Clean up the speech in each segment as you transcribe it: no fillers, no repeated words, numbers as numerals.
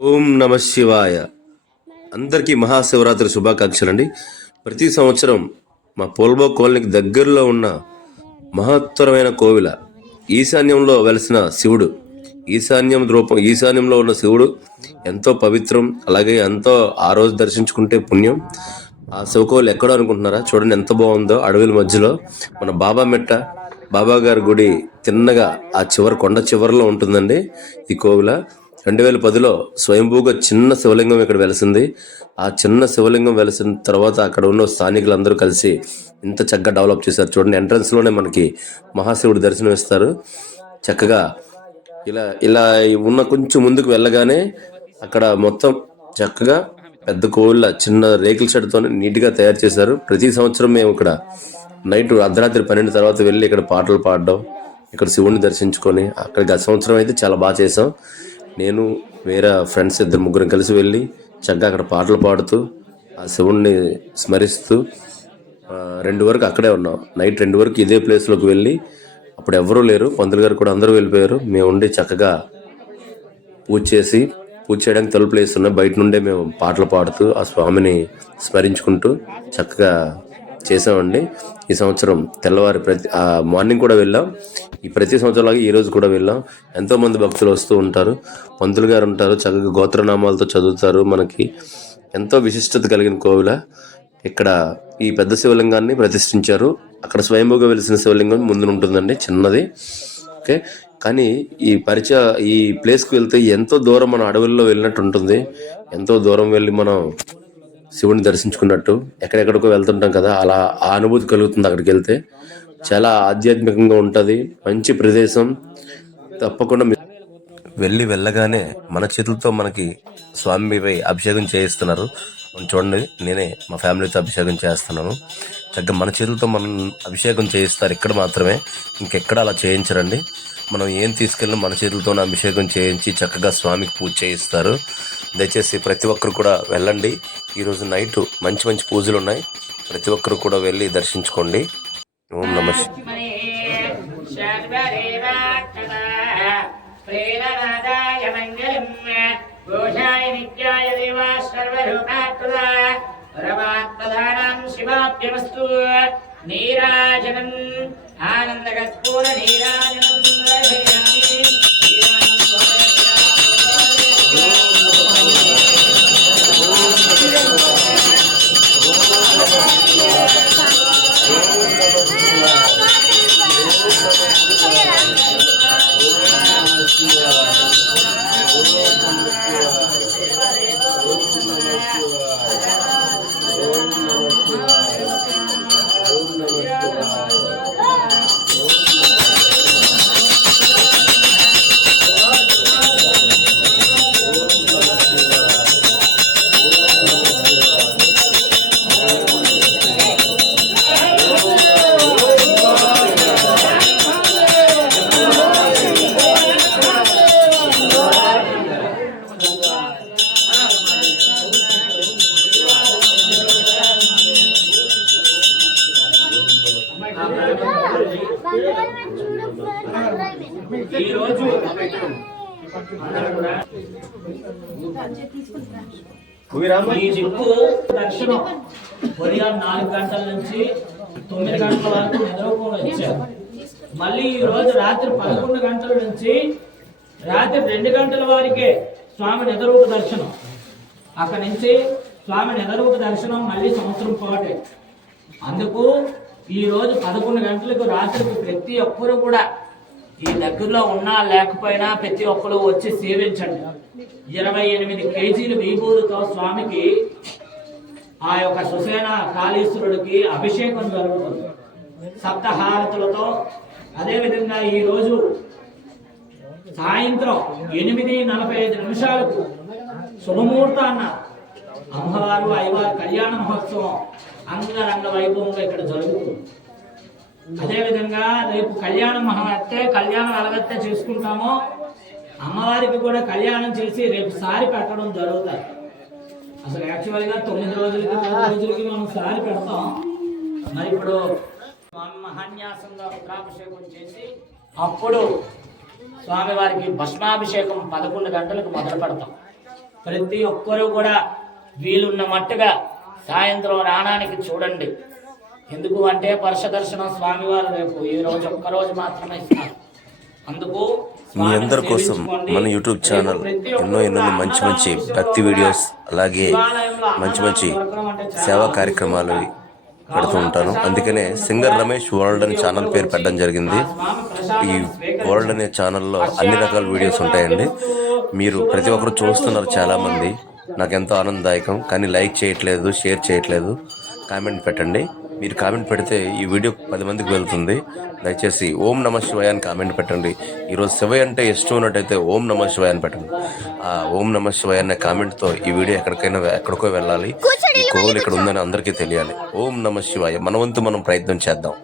ఓం నమ శివాయ. అందరికీ మహాశివరాత్రి శుభాకాంక్షలు అండి. ప్రతి సంవత్సరం మా పోల్బో కాలనీకి దగ్గరలో ఉన్న మహత్తరమైన కోవిల ఈశాన్యంలో వెలిసిన శివుడు, ఈశాన్యంలో ఉన్న శివుడు ఎంతో పవిత్రం. అలాగే ఎంతో ఆ రోజు దర్శించుకుంటే పుణ్యం. ఆ శివకోవిలు ఎక్కడో అనుకుంటున్నారా? చూడండి ఎంత బాగుందో. అడవుల మధ్యలో మన బాబా గారి గుడి తిన్నగా ఆ కొండ చివరిలో ఉంటుందండి ఈ కోవిల. 2010లో స్వయంభూగా చిన్న శివలింగం ఇక్కడ వెలిసింది. ఆ చిన్న శివలింగం వెలిసిన తర్వాత అక్కడ ఉన్న స్థానికులందరూ కలిసి ఇంత చక్కగా డెవలప్ చేశారు. చూడండి, ఎంట్రన్స్లోనే మనకి మహాశివుడి దర్శనం ఇస్తారు. చక్కగా ఇలా ఉన్న కొంచెం ముందుకు వెళ్ళగానే అక్కడ మొత్తం చక్కగా పెద్ద కోవిళ్ళ చిన్న రేకుల షెడ్తో నీట్గా తయారు చేశారు. ప్రతి సంవత్సరం మేము ఇక్కడ నైట్ అర్ధరాత్రి 12 తర్వాత వెళ్ళి ఇక్కడ పాటలు పాడడం, ఇక్కడ శివుడిని దర్శించుకొని అక్కడ గత సంవత్సరం అయితే చాలా బాగా చేసాం. నేను వేరే ఫ్రెండ్స్ 2-3 కలిసి వెళ్ళి చక్కగా అక్కడ పాటలు పాడుతూ ఆ శివుణ్ణి స్మరిస్తూ 2 వరకు అక్కడే ఉన్నాం. నైట్ 2 వరకు ఇదే ప్లేస్లోకి వెళ్ళి, అప్పుడు ఎవరూ లేరు, పంతులు గారు కూడా అందరూ వెళ్ళిపోయారు. మేము ఉండి చక్కగా పూజ చేయడానికి తలుపు ప్లేస్ ఉన్నాయి. బయట నుండే మేము పాటలు పాడుతూ ఆ స్వామిని స్మరించుకుంటూ చక్కగా చేసామండి. ఈ సంవత్సరం తెల్లవారి మార్నింగ్ కూడా వెళ్ళాం. ప్రతి సంవత్సరంలాగా ఈ రోజు కూడా వెళ్ళాం. ఎంతోమంది భక్తులు వస్తూ ఉంటారు. పంతులు గారు ఉంటారు, చక్కగా గోత్రనామాలతో చదువుతారు. మనకి ఎంతో విశిష్టత కలిగిన కోవిల. ఇక్కడ ఈ పెద్ద శివలింగాన్ని ప్రతిష్ఠించారు. అక్కడ స్వయంభూగా వెలిసిన శివలింగం ముందు ఉంటుందండి, చిన్నది. ఓకే, కానీ ఈ ప్లేస్కి వెళ్తే ఎంతో దూరం మన అడవుల్లో వెళ్ళినట్టు ఉంటుంది. ఎంతో దూరం వెళ్ళి మనం శివుని దర్శించుకున్నట్టు. ఎక్కడెక్కడికో వెళ్తుంటాం కదా, అలా ఆ అనుభూతి కలుగుతుంది. అక్కడికి వెళ్తే చాలా ఆధ్యాత్మికంగా ఉంటుంది. మంచి ప్రదేశం. తప్పకుండా వెళ్ళగానే మన చేతులతో మనకి స్వామిపై అభిషేకం చేయిస్తున్నారు. చూడండి, నేనే మా ఫ్యామిలీతో అభిషేకం చేస్తున్నాను. చక్కగా మన చేతులతో మనం అభిషేకం చేయిస్తారు ఇక్కడ మాత్రమే, ఇంకెక్కడ అలా చేయించరండి. మనం ఏం తీసుకెళ్ళినా మన చేతులతోనే అభిషేకం చేయించి చక్కగా స్వామికి పూజ చేయిస్తారు. దయచేసి ప్రతి ఒక్కరు కూడా వెళ్ళండి. ఈరోజు నైట్ మంచి పూజలు ఉన్నాయి. ప్రతి ఒక్కరు కూడా వెళ్ళి దర్శించుకోండి. ఓం నమ శివాభ్యమస్తు. నీరాజనం ఆనందకర్పూర నీరాజనం ఈ దిక్కు దర్శనం ఉదయం 4 గంటల నుంచి 9 గంటల వరకు నిద్రపోయి వచ్చారు. మళ్ళీ ఈ రోజు రాత్రి 11 గంటల నుంచి రాత్రి 2 గంటల వరకే స్వామి నిద్రూప దర్శనం. అక్కడి నుంచి స్వామి నిద్రూప దర్శనం మళ్ళీ సంవత్సరం పాటే. అందుకు ఈ రోజు 11 గంటలకు రాత్రికి ప్రతి ఒక్కరు కూడా ఈ దగ్గరలో ఉన్నా లేకపోయినా ప్రతి ఒక్కరు వచ్చి సేవించండి. 28 కేజీలు విభూతితో స్వామికి ఆ యొక్క సుసేన కాళీశ్వరుడికి అభిషేకం జరుగుతుంది సప్తహారతులతో. అదేవిధంగా ఈరోజు సాయంత్రం 8:45 శుభముహూర్తాన్న అమ్మవారు అయ్యవారి కళ్యాణ మహోత్సవం అంగరంగ వైభవంగా ఇక్కడ జరుగుతుంది. అదేవిధంగా రేపు కళ్యాణం కళ్యాణం ఎలాగైతే చేసుకుంటామో అమ్మవారికి కూడా కళ్యాణం చేసి రేపు సారి పెట్టడం జరుగుతుంది. అసలు యాక్చువల్గా 9 రోజులకి 10 రోజులకి మనం సారి పెడతాం. మరి ఇప్పుడు మహాన్యాసంగా రుద్రాభిషేకం చేసి అప్పుడు స్వామివారికి భస్మాభిషేకం 11 గంటలకు మొదలు పెడతాం. ప్రతి ఒక్కరూ కూడా వీలున్న మట్టుగా సాయంత్రం రావడానికి చూడండి. ఎందుకు అంటే పరశదర్శనం స్వామివారు రేపు ఈ రోజు ఒక్కరోజు మాత్రమే ఇస్తున్నారు. అందుకు మీ అందరి కోసం మన యూట్యూబ్ ఛానల్ ఎన్నో మంచి మంచి భక్తి వీడియోస్, అలాగే మంచి మంచి సేవా కార్యక్రమాలు పెడుతూ ఉంటాను. అందుకనే సింగర్ రమేష్ వరల్డ్ అనే ఛానల్ పేరు పెట్టడం జరిగింది. ఈ వరల్డ్ అనే ఛానల్లో అన్ని రకాల వీడియోస్ ఉంటాయండి. మీరు ప్రతి ఒక్కరు చూస్తున్నారు చాలామంది, నాకు ఎంతో ఆనందదాయకం. కానీ లైక్ చేయట్లేదు, షేర్ చేయట్లేదు. కామెంట్ పెట్టండి. మీరు కామెంట్ పెడితే ఈ వీడియో 10 మందికి వెళ్తుంది. దయచేసి ఓం నమః శివాయ అని కామెంట్ పెట్టండి. ఈరోజు శివయ్య అంటే ఇష్టం ఉన్నట్టయితే ఓం నమః శివాయ అని పెట్టండి. ఆ ఓం నమః శివాయ అనే కామెంట్తో ఈ వీడియో ఎక్కడికో వెళ్ళాలి. ఈ కోవిల్ ఇక్కడ ఉందని అందరికీ తెలియాలి. ఓం నమః శివాయ. మన వంతు మనం ప్రయత్నం చేద్దాం.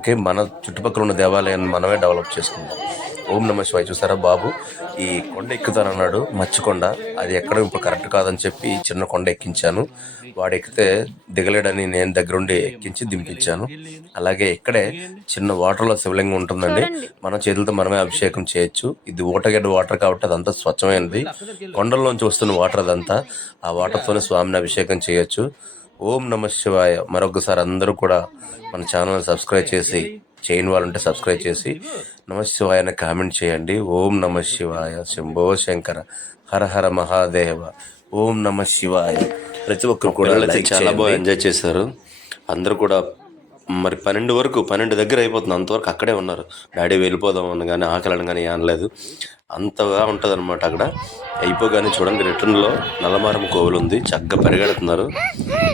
ఓకే, మన చుట్టుపక్కల ఉన్న దేవాలయాన్ని మనమే డెవలప్ చేసుకుందాం. ఓం నమః శివాయ. చూసారా బాబు ఈ కొండ ఎక్కుతానన్నాడు, మచ్చికొండ. అది ఎక్కడం ఇప్పుడు కరెక్ట్ కాదని చెప్పి చిన్న కొండ ఎక్కించాను. వాడు ఎక్కితే దిగలేడని నేను దగ్గరుండి ఎక్కించి దింపించాను. అలాగే ఇక్కడే చిన్న వాటర్లో శివలింగం ఉంటుందండి. మన చేతులతో మనమే అభిషేకం చేయొచ్చు. ఇది ఊటగడ్డ వాటర్ కాబట్టి అదంతా స్వచ్ఛమైనది. కొండల్లోంచి వస్తున్న వాటర్ అదంతా. ఆ వాటర్తోనే స్వామిని అభిషేకం చేయొచ్చు. ఓం నమః శివాయ. మరొకసారి అందరూ కూడా మన ఛానల్ని సబ్స్క్రైబ్ చేసి, చేయని వాళ్ళంటే సబ్స్క్రైబ్ చేసి నమః శివాయ అని కామెంట్ చేయండి. ఓం నమః శివాయ. శంభో శంకర, హర హర మహాదేవ. ఓం నమః శివాయ. ప్రతి ఒక్కరు కూడా చాలా బాగా ఎంజాయ్ చేశారు. అందరూ కూడా మరి 12 దగ్గర అయిపోతుంది, అంతవరకు అక్కడే ఉన్నారు. డాడీ వెళ్ళిపోదాం అని కానీ ఆకలి కానీ అనలేదు. అంతగా ఉంటుంది అనమాట. అక్కడ అయిపోగానే చూడండి రిటర్న్లో నల్లమారం కోవిల్ ఉంది. చక్కగా పరిగెడుతున్నారు.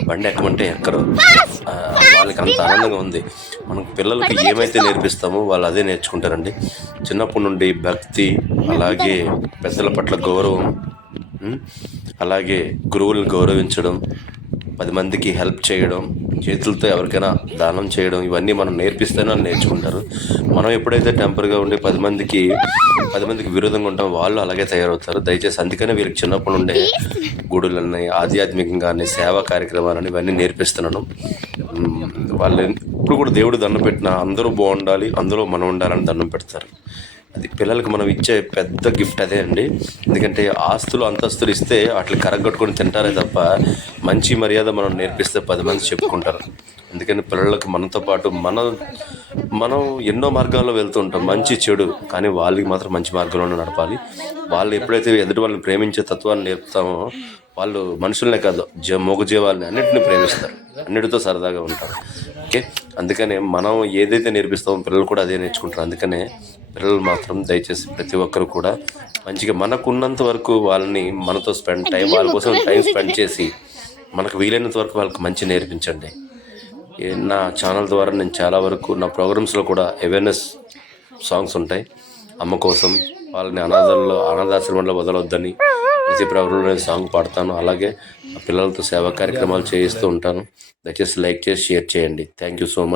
బండి ఎక్కమంటే ఎక్కరు. వాళ్ళకి అంత ఆనందంగా ఉంది. మనకు పిల్లలకి ఏమైతే నేర్పిస్తామో వాళ్ళు అదే నేర్చుకుంటారండి. చిన్నప్పటి నుండి భక్తి, అలాగే పెద్దల పట్ల గౌరవం, అలాగే గురువులను గౌరవించడం, 10 మందికి హెల్ప్ చేయడం, చేతులతో ఎవరికైనా దానం చేయడం, ఇవన్నీ మనం నేర్పిస్తేనే వాళ్ళు నేర్చుకుంటారు. మనం ఎప్పుడైతే టెంపర్గా ఉండి 10 మందికి విరోధంగా ఉంటాం, వాళ్ళు అలాగే తయారవుతారు. దయచేసి అందుకనే వీళ్ళకి చిన్నప్పటి నుండే గుడులని, ఆధ్యాత్మికంగానే సేవా కార్యక్రమాలని ఇవన్నీ నేర్పిస్తున్నాను. వాళ్ళు ఇప్పుడు కూడా దేవుడు దండం పెట్టినా అందరూ బాగుండాలి, అందులో మనం ఉండాలని దండం పెడతారు. అది పిల్లలకి మనం ఇచ్చే పెద్ద గిఫ్ట్ అదే అండి. ఎందుకంటే ఆస్తులు అంతస్తులు ఇస్తే వాటిని కరగొట్టుకొని తింటారే తప్ప మంచి మర్యాద మనం నేర్పిస్తే 10 మంది చెప్పుకుంటారు. అందుకని పిల్లలకు మనతో పాటు మనం ఎన్నో మార్గాల్లో వెళ్తూ ఉంటాం, మంచి చెడు. కానీ వాళ్ళకి మాత్రం మంచి మార్గంలోనే నడపాలి. వాళ్ళు ఎప్పుడైతే ఎదుటి వాళ్ళని ప్రేమించే తత్వాన్ని నేర్పుతామో వాళ్ళు మనుషులనే కాదు, మూగజీవాలని అన్నింటినీ ప్రేమిస్తారు, అన్నిటితో సరదాగా ఉంటారు. ఓకే, అందుకనే మనం ఏదైతే నేర్పిస్తామో పిల్లలు కూడా అదే నేర్చుకుంటారు. అందుకనే పిల్లలు మాత్రం దయచేసి ప్రతి ఒక్కరు కూడా మంచిగా మనకున్నంత వరకు వాళ్ళని మనతో వాళ్ళ కోసం టైం స్పెండ్ చేసి మనకు వీలైనంత వరకు వాళ్ళకి మంచి నేర్పించండి. నా ఛానల్ ద్వారా నేను చాలా వరకు నా ప్రోగ్రామ్స్లో కూడా అవేర్నెస్ సాంగ్స్ ఉంటాయి. అమ్మ కోసం, వాళ్ళని అనాథాశ్రమంలో వదలొద్దని ప్రతి ప్రోగ్రాంలో నేను సాంగ్ పాడతాను. అలాగే పిల్లలతో సేవా కార్యక్రమాలు చేయిస్తూ ఉంటాను. దయచేసి లైక్ చేసి షేర్ చేయండి. Thank you so much.